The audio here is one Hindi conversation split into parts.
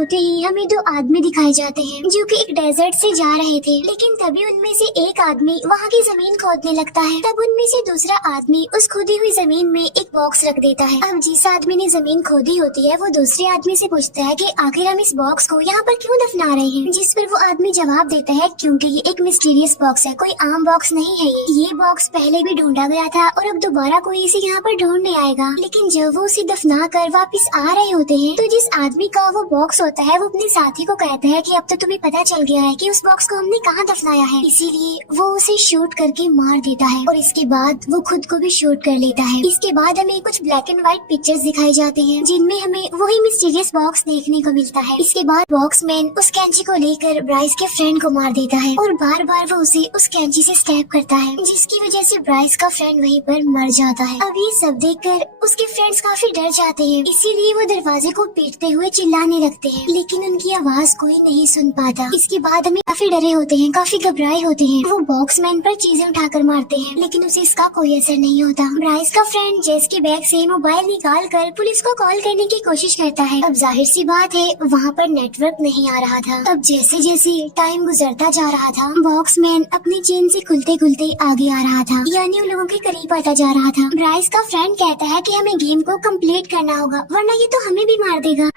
होते ही हमें दो आदमी दिखाए जाते हैं जो कि एक डेजर्ट से जा रहे थे, लेकिन तभी उनमें से एक आदमी वहाँ की जमीन खोदने लगता है। तब उनमें से दूसरा आदमी उस खोदी हुई जमीन में एक बॉक्स रख देता है। अब जिस आदमी ने जमीन खोदी होती है वो दूसरे आदमी से पूछता है कि आखिर हम इस बॉक्स को यहाँ पर क्यों दफना रहे हैं, जिस पर वो आदमी जवाब देता है क्योंकि ये एक मिस्टीरियस बॉक्स है, कोई आम बॉक्स नहीं है। ये बॉक्स पहले भी ढूंढा गया था और अब दोबारा कोई इसे यहाँ पर ढूंढने आएगा। लेकिन जब वो उसे दफना कर वापिस आ रहे होते हैं तो जिस आदमी का वो बॉक्स होता है वो अपने साथी को कहता है कि अब तो तुम्हें पता चल गया है कि उस बॉक्स को हमने कहाँ दफनाया है, इसीलिए वो उसे शूट करके मार देता है और इसके बाद वो खुद को भी शूट कर लेता है। इसके बाद हमें कुछ ब्लैक एंड व्हाइट पिक्चर्स दिखाई जाते हैं जिनमें हमें वही मिस्टीरियस बॉक्स देखने को मिलता है। इसके बाद बॉक्समैन उस कैंची को लेकर ब्राइस के फ्रेंड को मार देता है और बार बार वो उसे उस कैंची से स्टैब करता है, जिसकी वजह से ब्राइस का फ्रेंड वहीं पर मर जाता है। अब ये सब देखकर उसके फ्रेंड्स काफी डर जाते हैं, इसीलिए वो दरवाजे को पीटते हुए चिल्लाने लगते हैं, लेकिन उनकी आवाज कोई नहीं सुन पाता। इसके बाद हमें काफी डरे होते हैं, काफी घबराए होते हैं। वो बॉक्समैन पर चीजें उठाकर मारते हैं, लेकिन उसे इसका कोई असर नहीं होता। ब्राइस का फ्रेंड जेस के बैग से मोबाइल निकाल कर पुलिस को कॉल करने की कोशिश करता है। अब जाहिर सी बात है वहाँ पर नेटवर्क नहीं आ रहा था। अब जैसे जैसे टाइम गुजरता जा रहा था बॉक्समैन अपनी चेन से खुलते खुलते आगे आ रहा था, यानी उन लोगों के करीब आता जा रहा था। ब्राइस का फ्रेंड कहता है कि हमें गेम को कंप्लीट करना होगा वरना ये तो हमें भी मार देगा।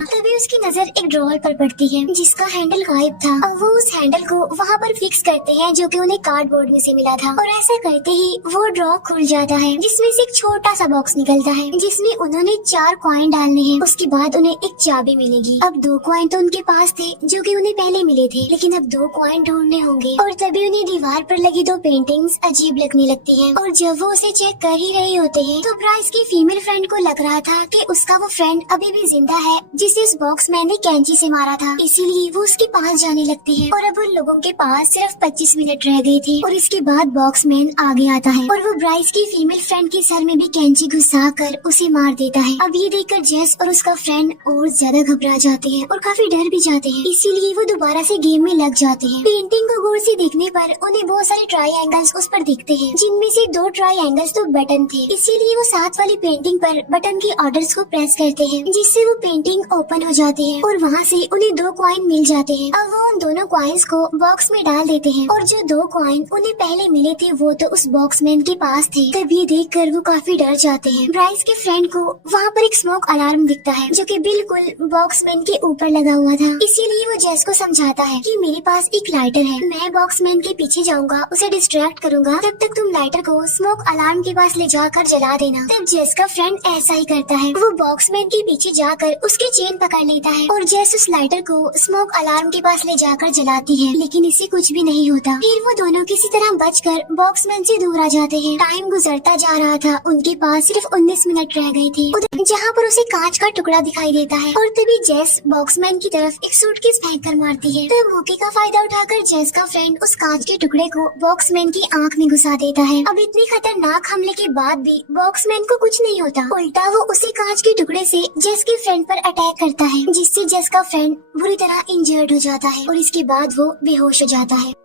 तभी उसकी नजर एक ड्रॉअर पर पड़ती है जिसका हैंडल गायब था। अब वो उस हैंडल को वहाँ पर फिक्स करते हैं जो कि उन्हें कार्डबोर्ड में से मिला था, और ऐसा करते ही वो ड्रॉ खुल जाता है जिसमें से एक छोटा सा बॉक्स निकलता है जिसमें उन्होंने 4 कॉइन डालने हैं। उसके बाद उन्हें एक चाबी मिलेगी। अब 2 कॉइन तो उनके पास थे जो कि उन्हें पहले मिले थे, लेकिन अब 2 कॉइन ढूंढने होंगे। और तभी उन्हें दीवार पर लगी 2 पेंटिंग्स अजीब लगने लगती है, और जब वो उसे चेक कर ही रहे होते हैं तो ब्राइस की फीमेल फ्रेंड को लग रहा था कि उसका वो फ्रेंड अभी भी जिंदा है जिसे उस बॉक्समैन ने कैंची से मारा था, इसीलिए वो उसके पास जाने लगती है। और अब उन लोगों के पास सिर्फ 25 मिनट रह गए थे और इसके बाद बॉक्समैन आगे आता है और वो ब्राइस की फीमेल फ्रेंड के सर में भी कैंची घुसा कर उसे मार देता है। अब ये देखकर जेस और उसका फ्रेंड और ज्यादा घबरा जाते हैं और काफी डर भी जाते हैं, इसीलिए वो दोबारा से गेम में लग जाते हैं। पेंटिंग को गौर से देखने पर उन्हें बहुत सारे ट्रायंगल्स उस पर दिखते हैं, जिनमें से 2 ट्रायंगल्स तो बटन थे, इसीलिए वो साथ वाली पेंटिंग पर बटन के ऑर्डर्स को प्रेस करते हैं जिससे वो पेंटिंग ओपन हो जाती है और वहाँ से उन्हें 2 कॉइन मिल जाते हैं। अब वो उन दोनों कॉइन्स को बॉक्स में डाल देते हैं और जो 2 कॉइन उन्हें पहले मिले थे वो तो उस बॉक्समैन के पास थे। तब ये देखकर वो काफी डर जाते हैं। ब्राइस के फ्रेंड को वहाँ पर एक स्मोक अलार्म दिखता है जो कि बिल्कुल बॉक्समैन के ऊपर लगा हुआ था, इसीलिए वो जेस को समझाता है कि मेरे पास एक लाइटर है, मैं बॉक्समैन के पीछे जाऊंगा, उसे डिस्ट्रैक्ट करूंगा, तब तक तुम लाइटर को स्मोक अलार्म के पास ले जाकर जला देना। तब जेस का फ्रेंड ऐसा ही करता है, वो बॉक्समैन के पीछे जाकर उसकी चेन पकड़ लेता है और जेस उस लाइटर को स्मोक अलार्म के पास ले जाकर जलाती है, लेकिन इसे कुछ भी नहीं होता। फिर वो दोनों किसी तरह बचकर बॉक्समैन से दूर आ जाते हैं। टाइम गुजरता जा रहा था, उनके पास सिर्फ 19 मिनट रह गए थे जहाँ पर उसे कांच का टुकड़ा दिखाई देता है और तभी जेस बॉक्समैन की तरफ एक सूटकेस फेंक कर मारती है। तो मौके का फायदा उठाकर जेस का फ्रेंड उस कांच के टुकड़े को बॉक्समैन की आंख में घुसा देता है। अब इतनी खतरनाक हमले के बाद भी बॉक्समैन को कुछ नहीं होता, उल्टा वो उसी कांच के टुकड़े से जेस के फ्रेंड पर अटैक करता है, जिससे जेस का फ्रेंड बुरी तरह इंजर्ड हो जाता है और इसके बाद वो बेहोश हो जाता है।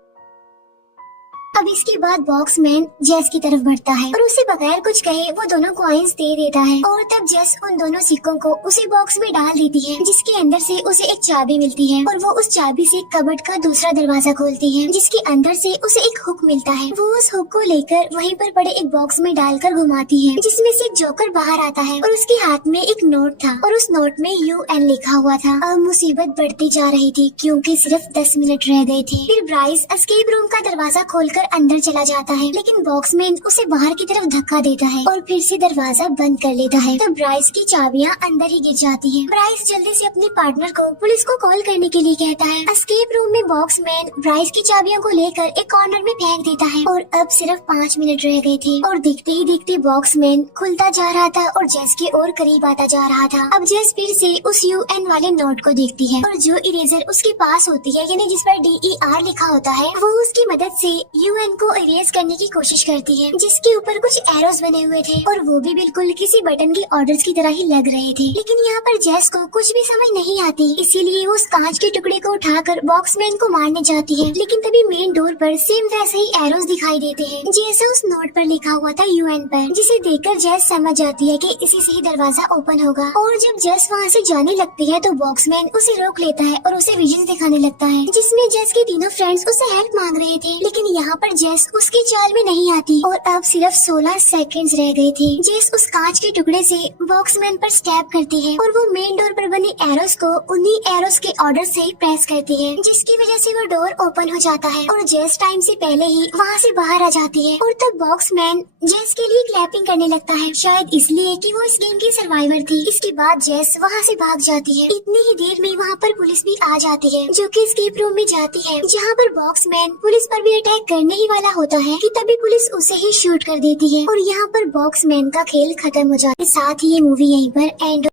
अब इसके बाद बॉक्समैन जेस की तरफ बढ़ता है और उसे बगैर कुछ कहे वो दोनों कॉइन्स दे देता है, और तब जेस उन दोनों सिक्कों को उसी बॉक्स में डाल देती है जिसके अंदर से उसे एक चाबी मिलती है, और वो उस चाबी से कबर्ड का दूसरा दरवाजा खोलती है जिसके अंदर से उसे एक हुक मिलता है। वो उस हुक को लेकर वहीं पर पड़े एक बॉक्स में डालकर घुमाती है जिसमें से जोकर बाहर आता है और उसके हाथ में एक नोट था और उस नोट में UN लिखा हुआ था। अब मुसीबत बढ़ती जा रही थी क्योंकि सिर्फ 10 मिनट रह गए थे। फिर ब्राइस एस्केप रूम का दरवाजा खोलकर अंदर चला जाता है, लेकिन बॉक्समैन उसे बाहर की तरफ धक्का देता है और फिर से दरवाजा बंद कर लेता है। तब ब्राइस की चाबियां अंदर ही गिर जाती हैं। ब्राइस जल्दी से अपने पार्टनर को पुलिस को कॉल करने के लिए कहता है। एस्केप रूम में बॉक्समैन ब्राइस की चाबियों को लेकर एक कॉर्नर में फेंक देता है और अब सिर्फ 5 मिनट रह गए थे और देखते ही देखते बॉक्समैन खुलता जा रहा था और जेस के और करीब आता जा रहा था। अब जेस फिर से उस UN वाले नोट को देखती है और जो इरेजर उसके पास होती है, यानी जिस पर DER लिखा होता है, वो उसकी मदद से UN को इरेज करने की कोशिश करती है, जिसके ऊपर कुछ एरोस बने हुए थे और वो भी बिल्कुल किसी बटन के ऑर्डर्स की तरह ही लग रहे थे। लेकिन यहाँ पर जेस को कुछ भी समझ नहीं आती, इसीलिए वो उस कांच के टुकड़े को उठाकर बॉक्समैन को मारने जाती है। लेकिन तभी मेन डोर पर सेम वैसे ही एरोस दिखाई देते हैं जैसा उस नोट पर लिखा हुआ था UN पर, जिसे देखकर जेस समझ जाती है कि इसी से ही दरवाजा ओपन होगा। और जब जेस वहाँ से जाने लगती है तो बॉक्समैन उसे रोक लेता है और उसे विजन दिखाने लगता है, जिसमें जेस के तीनों फ्रेंड्स उसे हेल्प मांग रहे थे। लेकिन यहाँ पर जेस उसकी चाल में नहीं आती और अब सिर्फ 16 सेकंड्स रह गए थे। जेस उस कांच के टुकड़े से बॉक्समैन पर स्टैब करती है और वो मेन डोर पर बनी एरोस को उन्हीं एरोस के ऑर्डर से ही प्रेस करती है, जिसकी वजह से वो डोर ओपन हो जाता है और जेस टाइम से पहले ही वहाँ से बाहर आ जाती है। और तब बॉक्समैन जेस के लिए क्लैपिंग करने लगता है, शायद इसलिए कि वो इस गेम की सर्वाइवर थी। इसके बाद जेस वहाँ से भाग जाती है। इतनी ही देर में वहाँ पर पुलिस भी आ जाती है, जो कि एस्केप रूम में जाती है, जहाँ पर बॉक्समैन पुलिस पर भी अटैक करने ही वाला होता है कि तभी पुलिस उसे ही शूट कर देती है और यहाँ पर बॉक्समैन का खेल खत्म हो जाता है। साथ ही ये मूवी यहीं पर एंड